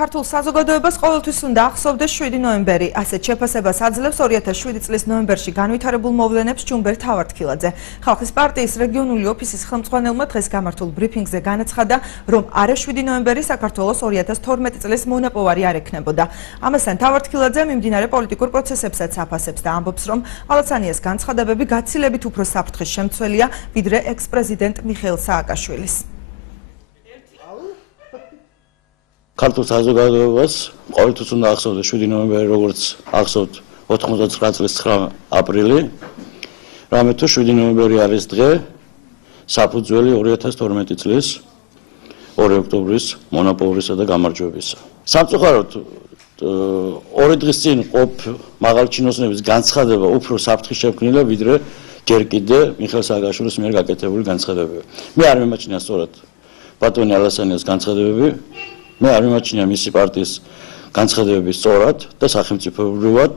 ქართულ საზოგადოებას ყოველთვის უნდა ახსოვდეს 7 ნოემბერი. ასეთ შეფასებას აძლევს 2007 წლის ნოემბერში განვითარებულ მოვლენებს ჯუმბერ თავართქილაძე. ხალხის პარტიის რეგიონული ოფისის ხელმძღვანელმა დღეს გამართულ ბრიფინგზე განაცხადა, რომ არა 7 ნოემბერი საქართველოს 2012 წლის მონაპოვარი არ ექნებოდა. ამასთან თავართქილაძე მიმდინარე პოლიტიკურ პროცესებსაც აფასებს და ამბობს, რომ ალაცანიას განცხადებები გაცილებით უფრო საფრთხის შემცველია, ვიდრე ექს-პრეზიდენტ მიხეილ სააკაშვილის. ქართულ საზოგადოებას ყოველთვის უნდა ახსოვდეს 7 ნოემბერი, როგორც ახსოვთ 99 წლის 9 აპრილი. რამე თუ 7 ნოემბერი არის დღე საფუძველი 2012 წლის 2 ოქტომბრის მონაპოვრისა და გამარჯვებისა. სამწუხაროდ 2 დღის წინ ყოფ მაღალ ჩინოსნების განცხადება უფრო საფრთხის შემქმნელია, ვიდრე ჯერ კიდე მიხეილ სააკაშვილის მიერ გაკეთებული განცხადებები. მე არ მიმაჩნია სწორად ბატონი ალასანიას განცხადებები. მე არ მიმაჩნია მისი პარტიის განცხადებები სწორად და სახელმწიფოებრივად